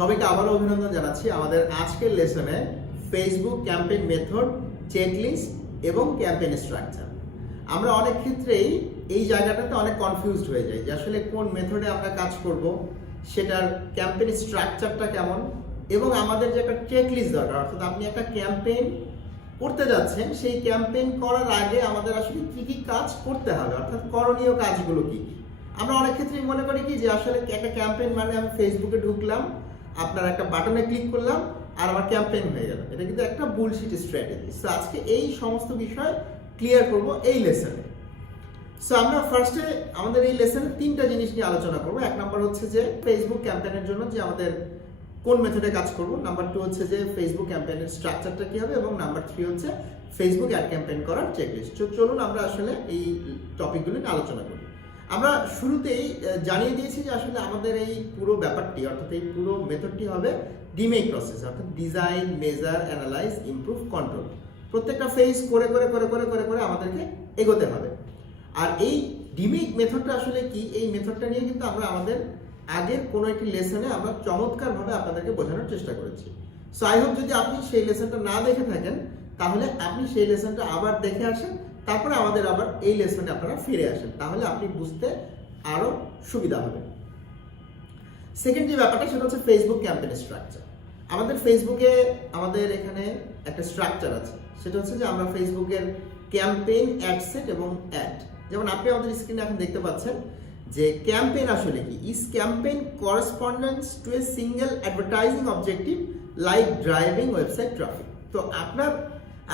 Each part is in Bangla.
সবাইকে আবারও অভিনন্দন জানাচ্ছি আমাদের আজকের লেসনে ফেসবুক ক্যাম্পেইন মেথড, চেকলিস্ট এবং ক্যাম্পেইন স্ট্রাকচার। আমরা অনেক ক্ষেত্রেই এই জায়গাটাতে অনেক কনফিউজড হয়ে যাই যে আসলে কোন মেথডে আমরা কাজ করব, সেটার ক্যাম্পেইন স্ট্রাকচারটা কেমন, এবং আমাদের যে একটা চেকলিস্ট দরকার, অর্থাৎ আপনি একটা ক্যাম্পেইন করতে যাচ্ছেন, সেই ক্যাম্পেইন করার আগে আমাদের আসলে কি কি কাজ করতে হবে, অর্থাৎ করণীয় কাজগুলো কি কি। আমরা অনেক ক্ষেত্রেই মনে করি কি যে আসলে একটা ক্যাম্পেইন মানে আমি ফেসবুকে ঢুকলাম, আপনার একটা বাটনে ক্লিক করলাম আর আমার ক্যাম্পেইন হয়ে গেল। এটা কিন্তু একটা বুলশিট স্ট্র্যাটেজি। সো আজকে এই সমস্ত বিষয় ক্লিয়ার করব এই লেসনে। সো আমরা ফার্স্টে আমাদের এই লেসনে তিনটা জিনিস নিয়ে আলোচনা করব। এক নাম্বার হচ্ছে যে ফেসবুক ক্যাম্পেইনের জন্য যে আমাদের কোন মেথডে কাজ করব, নাম্বার 2 হচ্ছে যে ফেসবুক ক্যাম্পেইনের স্ট্রাকচারটা কি হবে, এবং নাম্বার 3 হচ্ছে ফেসবুক অ্যাড ক্যাম্পেইন করার চেকলিস্ট। চলুন আমরা আসলে এই টপিকগুলো নিয়ে আলোচনা করি। আমরা শুরুতেই জানিয়ে দিয়েছি যে আসলে আমাদের এই পুরো ব্যাপারটি, অর্থাৎ এই পুরো মেথডটি হবে ডিমেক প্রসেস, অর্থাৎ design, measure, analyse, improve, control. প্রত্যেকটা ফেজ করে করে করে করে করে করে আমাদেরকে এগোতে হবে। আর এই ডিমেক মেথডটা আসলে কি, এই মেথডটা নিয়ে কিন্তু আমরা আমাদের আগের কোনো একটি লেসনে আমরা চমৎকারভাবে আপনাদেরকে বোঝানোর চেষ্টা করেছি। সো আই হোপ যদি আপনি সেই লেসনটা না দেখে থাকেন, তাহলে আপনি সেই লেসনটা আবার দেখে আসেন, তারপরে আমাদের আবার এই লেসনে আপনারা ফিরে আসেন, তাহলে আপনি বুঝতে আরো সুবিধা হবে। সেকেন্ড যে ব্যাপারটা সেটা হচ্ছে ফেসবুক ক্যাম্পেইন স্ট্রাকচার। আমাদের ফেসবুকে আমাদের এখানে একটা স্ট্রাকচার আছে, সেটা হচ্ছে যে আমরা ফেসবুকের ক্যাম্পেইন, অ্যাডসেট এবং অ্যাড। যেমন আপনি আমাদের স্ক্রিনে এখন দেখতে পাচ্ছেন যে ক্যাম্পেইন আসলে কি, is campaign correspondence to a single advertising objective like driving website traffic. তো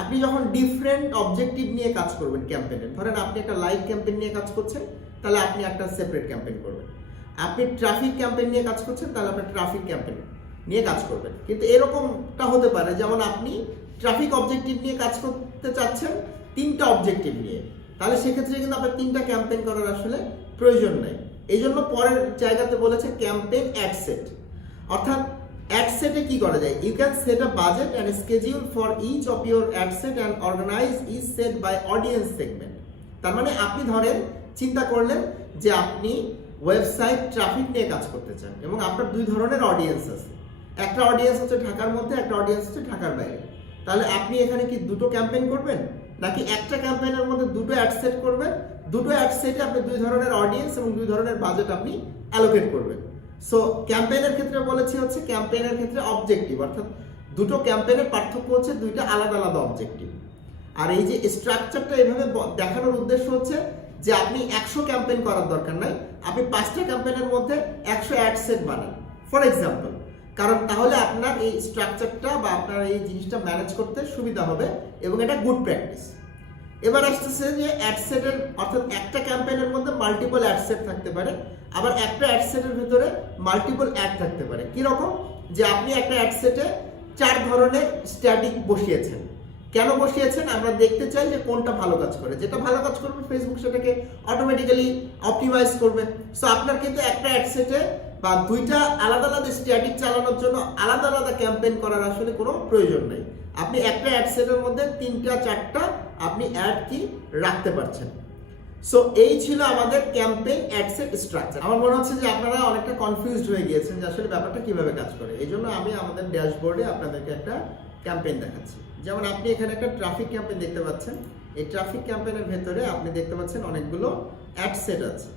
আপনি যখন ডিফারেন্ট অবজেক্টিভ নিয়ে কাজ করবেন ক্যাম্পেইনে, ধরেন আপনি একটা লাইভ ক্যাম্পেইন নিয়ে কাজ করছেন, তাহলে আপনি একটা সেপারেট ক্যাম্পেইন করবেন। আপনি ট্রাফিক ক্যাম্পেইন নিয়ে কাজ করছেন, তাহলে আপনি ট্রাফিক ক্যাম্পেইন নিয়ে কাজ করবেন। কিন্তু এরকমটা হতে পারে যেমন আপনি ট্রাফিক অবজেক্টিভ নিয়ে কাজ করতে চাচ্ছেন তিনটা অবজেক্টিভ নিয়ে, তাহলে সেক্ষেত্রে কিন্তু আপনার তিনটা ক্যাম্পেইন করার আসলে প্রয়োজন নেই। এই জন্য পরের জায়গাতে বলেছে ক্যাম্পেইন অ্যাডসেট। অর্থাৎ অ্যাডসেটে কি করা যায়, you can set a budget and schedule for each of your ad set and organize each set by audience segment. তার মানে আপনি ধরেন চিন্তা করলেন যে আপনি ওয়েবসাইট ট্রাফিক নিয়ে কাজ করতে চান, এবং আপনার দুই ধরনের অডিয়েন্স আছে। একটা অডিয়েন্স হচ্ছে ঢাকার মধ্যে, একটা অডিয়েন্স হচ্ছে ঢাকার বাইরে। তাহলে আপনি এখানে কি দুটো ক্যাম্পেইন করবেন, নাকি একটা ক্যাম্পেইনের মধ্যে দুটো অ্যাড সেট করবেন? দুটো অ্যাড সেটে আপনি দুই ধরনের অডিয়েন্স এবং দুই ধরনের বাজেট আপনি অ্যালোকেট করবেন। সো ক্যাম্পেইনের ক্ষেত্রে বলেছি হচ্ছে ক্যাম্পেইনের ক্ষেত্রে অবজেক্টিভ, অর্থাৎ দুটো ক্যাম্পেইনের পার্থক্য হচ্ছে দুইটা আলাদা আলাদা অবজেক্টিভ। আর এই যে স্ট্রাকচারটা এভাবে দেখানোর উদ্দেশ্য হচ্ছে যে আপনি 100 ক্যাম্পেইন করার দরকার নাই, আপনি 5টা ক্যাম্পেইনের মধ্যে 100 অ্যাড সেট বানান ফর এক্সাম্পল। কারণ তাহলে আপনার এই স্ট্রাকচারটা বা আপনার এই জিনিসটা ম্যানেজ করতে সুবিধা হবে, এবং এটা গুড প্র্যাকটিস। এবার আসতেছে যে অ্যাডসেটের, অর্থাৎ একটা ক্যাম্পেইনের মধ্যে মাল্টিপল অ্যাডসেট থাকতে পারে, আবার একটা অ্যাডসেটের ভিতরে মাল্টিপল অ্যাড থাকতে পারে। কি রকম, যে আপনি একটা অ্যাডসেটে 4 ধরনের স্ট্যাটিক বসিয়েছেন। কেন বসিয়েছেন? আমরা দেখতে চাই যে কোনটা ভালো কাজ করে। যেটা ভালো কাজ করবে ফেসবুক সেটাকে অটোমেটিক্যালি অপটিমাইজ করবে। সো আপনার কিন্তু একটা অ্যাডসেটে বা দুইটা আলাদা আলাদা স্ট্যাটিক চালানোর জন্য আলাদা আলাদা ক্যাম্পেইন করার আসলে কোনো প্রয়োজন নেই। আপনি একটা অ্যাডসেটের মধ্যে 3টা 4টা আপনি অ্যাড কি রাখতে পারছেন। সো এই ছিল আমাদের ক্যাম্পেইন অ্যাডসেট স্ট্রাকচার। আমার মনে হচ্ছে যে আপনারা অনেকটা কনফিউজড হয়ে গিয়েছেন যে আসলে ব্যাপারটা কিভাবে কাজ করে। এই জন্য আমি আমাদের ড্যাশবোর্ডে আপনাদেরকে একটা ক্যাম্পেইন দেখাচ্ছি। যেমন আপনি এখানে একটা ট্রাফিক ক্যাম্পেইন দেখতে পাচ্ছেন। এই ট্রাফিক ক্যাম্পেইনের ভেতরে আপনি দেখতে পাচ্ছেন অনেকগুলো অ্যাডসেট আছে।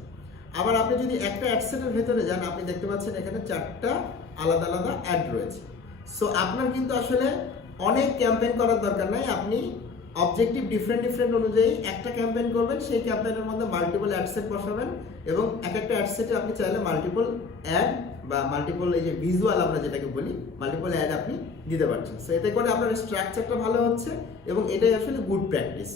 আবার আপনি যদি একটা অ্যাডসেটের ভেতরে যান, আপনি দেখতে পাচ্ছেন এখানে 4টা আলাদা আলাদা অ্যাড রয়েছে। সো আপনার কিন্তু আসলে অনেক ক্যাম্পেইন করার দরকার নাই। আপনি অবজেক্টিভ ডিফারেন্ট অনুযায়ী একটা ক্যাম্পেইন করবেন, সেই ক্যাম্পেইনের মধ্যে মাল্টিপল অ্যাডসেট বসাবেন, এবং এক একটা অ্যাডসেটে আপনি চাইলে মাল্টিপল অ্যাড বা মাল্টিপল এই যে ভিজুয়াল আমরা যেটাকে বলি, মাল্টিপল অ্যাড আপনি দিতে পারছেন। সো এতে করে আপনার স্ট্রাকচারটা ভালো হচ্ছে, এবং এটাই আসলে good practice.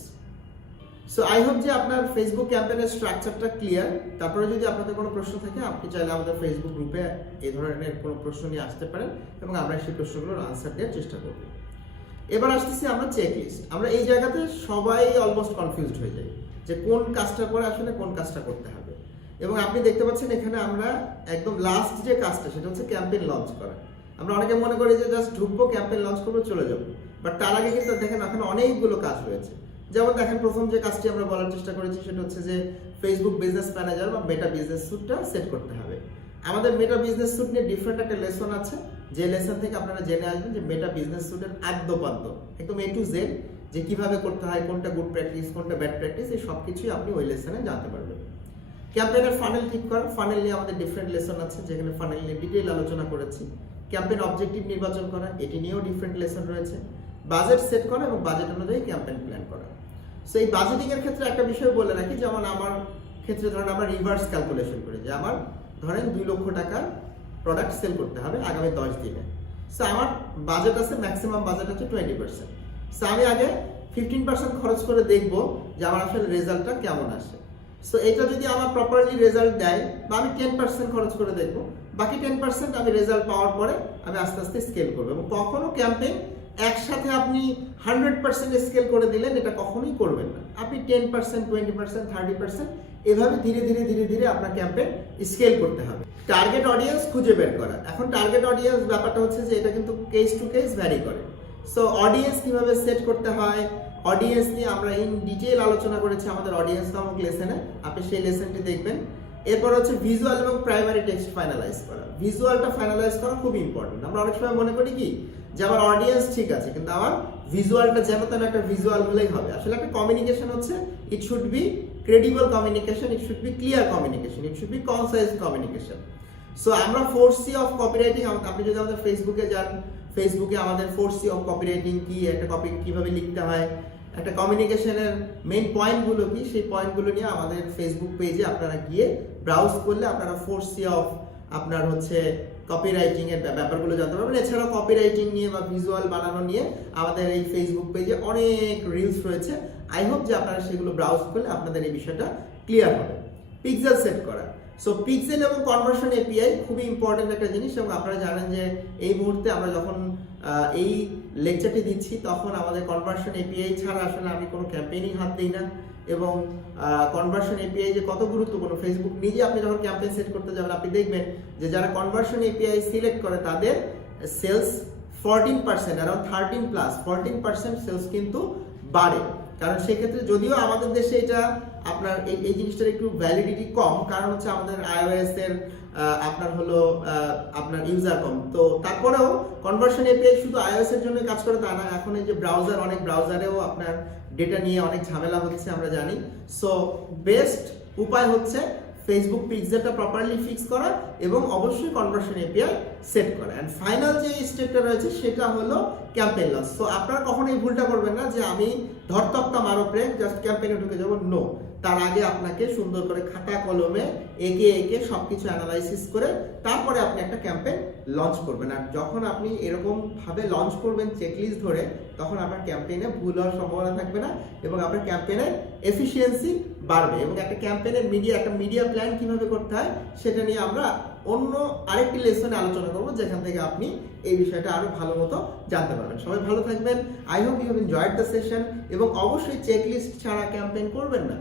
So I hope যে আপনার ফেসবুক ক্যাম্পেইনের স্ট্রাকচারটা ক্লিয়ার। তারপরে যদি আপনাদের কোনো প্রশ্ন থাকে, আপনি চাইলে আমাদের ফেসবুক গ্রুপে এই ধরনের কোনো প্রশ্ন নিয়ে আসতে পারেন, এবং আমরা সেই প্রশ্নগুলোর আনসার দেওয়ার চেষ্টা করব। এবার আসতেছি আমরা চেকলিস্ট। আমরা এই জায়গাতে সবাই অলমোস্ট কনফিউজড হয়ে যাই যে কোন কাজটা করে আসলে কোন কাজটা করতে হবে। এবং আপনি দেখতে পাচ্ছেন এখানে আমরা একদম লাস্ট যে কাজটা, সেটা হচ্ছে ক্যাম্পেইন লঞ্চ করা। আমরা অনেকে মনে করি যে জাস্ট ঢুকবো, ক্যাম্পেইন লঞ্চ করবো, চলে যাবো। বাট তার আগে কিন্তু দেখেন এখানে অনেকগুলো কাজ রয়েছে। যেমন দেখেন প্রথম যে কাজটি আমরা বলার চেষ্টা করেছি সেটা হচ্ছে যে ফেসবুক বিজনেস ম্যানেজার বা মেটা বিজনেস স্যুটটা সেট করতে হবে। আমাদের মেটা বিজনেস স্যুট নিয়ে ডিফারেন্ট একটা লেসন আছে, যে লেসন থেকে আপনারা জেনে আসবেন যে মেটা বিজনেস স্যুটের আদ্যপান্ত একদম A to Z যে কিভাবে করতে হয়, কোনটা গুড প্র্যাকটিস, কোনটা ব্যাড প্র্যাকটিস, এই সব কিছুই আপনি ওই লেসনে জানতে পারবেন। ক্যাম্পেইনের ফানেল ঠিক করা, ফানেল নিয়ে আমাদের ডিফারেন্ট লেসন আছে যেখানে ফানেল নিয়ে ডিটেইল আলোচনা করেছি। ক্যাম্পেইন অবজেক্টিভ নির্বাচন করা, এটি নিয়েও ডিফারেন্ট লেসন রয়েছে। বাজেট সেট করা এবং বাজেট অনুযায়ী ক্যাম্পেইন প্ল্যান করা। সো এই বাজেটিং এর ক্ষেত্রে একটা বিষয় বলে রাখি, যেমন আমার ক্ষেত্রে ধরেন আমরা রিভার্স ক্যালকুলেশন করি যে আমার ধরেন 2 লক্ষ টাকার প্রোডাক্ট সেল করতে হবে আগামী 10 দিনে। সো আমার বাজেট আছে, ম্যাক্সিমাম বাজেট হচ্ছে 20%। সো আমি আগে 15% খরচ করে দেখবো যে আমার আসলে রেজাল্টটা কেমন আসে। সো এটা যদি আমার প্রপারলি রেজাল্ট দেয়, বা আমি 10% খরচ করে দেখবো, বাকি 10% আমি রেজাল্ট পাওয়ার পরে আমি আস্তে আস্তে স্কেল করবো। এবং কখনো ক্যাম্পেইন একসাথে আপনি 100% স্কেল করে দিলেন, এটা কখনোই করবেন না। আপনি 10%, 20%, 30% এভাবে ধীরে ধীরে ধীরে ধীরে আপনার ক্যাম্পেইন স্কেল করতে হবে। টার্গেট অডিয়েন্স খুঁজে বের করা। এখন টার্গেট অডিয়েন্স ব্যাপারটা হচ্ছে যে এটা কিন্তু কেস টু কেস ভ্যারি করে। সো অডিয়েন্স কিভাবে সেট করতে হয়, অডিয়েন্স নিয়ে আমরা ইন ডিটেইল আলোচনা করেছি আমাদের অডিয়েন্স নামক লেসনে, আপনি সেই লেসনটি দেখবেন। এরপর হচ্ছে ভিজুয়াল এবং প্রাইমারি টেক্সট ফাইনালাইজ করা। ভিজুয়ালটা ফাইনালাইজ করা খুব ইম্পর্টেন্ট। আমরা অনেক সময় মনে করি কি যে আমার অডিয়েন্স ঠিক আছে, কিন্তু আমার ভিজুয়ালটা যেন তেন একটা ভিজুয়াল হলেই হবে। আসলে একটা কমিউনিকেশন হচ্ছে it should be credible communication, it should be clear communication, it should be concise communication. So আমরা 4C অফ কপিরাইটিং, আপনি যদি আমাদের ফেসবুকে যান, ফেসবুকে আমাদের 4C অফ কপিরাইটিং কি, একটা কপি কিভাবে লিখতে হয়, একটা কমিউনিকেশনের মেইন পয়েন্টগুলো কি, সেই পয়েন্টগুলো নিয়ে আমাদের ফেসবুক পেজে আপনারা গিয়ে ব্রাউজ করলে আপনারা 4C অফ আপনার হচ্ছে কপিরাইটিং এর ব্যাপারগুলো জানতে পারবেন। এছাড়াও কপিরাইটিং নিয়ে বা ভিজুয়াল বানানো নিয়ে আমাদের এই ফেসবুক পেজে অনেক রিলস রয়েছে। আই হোপ যে আপনারা সেগুলো ব্রাউজ করলে আপনাদের এই বিষয়টা ক্লিয়ার হবে। পিক্সেল সেট করা। সো পিক্সেল এবং কনভার্সন এপিআই খুবই ইম্পর্টেন্ট একটা জিনিস, এবং আপনারা জানেন যে এই মুহূর্তে আমরা যখন এই লেকচারটি দিচ্ছি তখন আমাদের কনভার্সন এপিআই ছাড়া আসলে আমি কোনো ক্যাম্পেইনিং হাত দিই না। এবং কনভার্সন এপিআই যে কত গুরুত্বপূর্ণ, ফেসবুক নিজে আপনি যখন ক্যাম্পেইন সেট করতে যাবেন আপনি দেখবেন যে যারা কনভার্সন এপিআই সিলেক্ট করে তাদের সেলস 14%, অ্যারাউন্ড 13+14% সেলস কিন্তু বাড়ে। কারণ সেক্ষেত্রে যদিও আমাদের দেশে এটা আপনার এই জিনিসটার একটু ভ্যালিডিটি কম, কারণ হচ্ছে আমাদের iOS এর আপনার হলো আপনার ইউজার কম, তো তারপরেও কনভার্সন এপিআই শুধু iOS এর জন্য কাজ করে তা না। এখন এই যে ব্রাউজার, অনেক ব্রাউজারেও আপনার ডেটা নিয়ে অনেক ঝামেলা হচ্ছে আমরা জানি। সো বেস্ট উপায় হচ্ছে ফেসবুক পিক্সেলটা প্রপারলি ফিক্স করা এবং অবশ্যই কনভার্সন এপিআই সেট করা। অ্যান্ড ফাইনাল যে স্টেপটা রয়েছে সেটা হলো ক্যাম্পেইন লঞ্চ। সো আপনারা কখনো এই ভুলটা করবেন না যে আমি ধরতক্তা মারো প্রেম জাস্ট ক্যাম্পেইনে ঢুকে যাবো, নো। তার আগে আপনাকে সুন্দর করে খাতা কলমে একে একে সবকিছু অ্যানালাইসিস করে তারপরে আপনি একটা ক্যাম্পেইন লঞ্চ করবেন। আর যখন আপনি এরকম ভাবে লঞ্চ করবেন চেকলিস্ট ধরে, তখন আপনার ক্যাম্পেইনে ভুল হওয়ার সম্ভাবনা থাকবে না এবং আপনার ক্যাম্পেইনের এফিসিয়েন্সি বাড়বে। এবং একটা ক্যাম্পেইনের মিডিয়া প্ল্যান কিভাবে করতে হয় সেটা নিয়ে আমরা অন্য আরেকটি লেসনে আলোচনা করব, যেখান থেকে আপনি এই বিষয়টা আরো ভালো মতো জানতে পারবেন। সবাই ভালো থাকবেন। I hope you have enjoyed the session, এবং অবশ্যই চেকলিস্ট ছাড়া ক্যাম্পেইন করবেন না।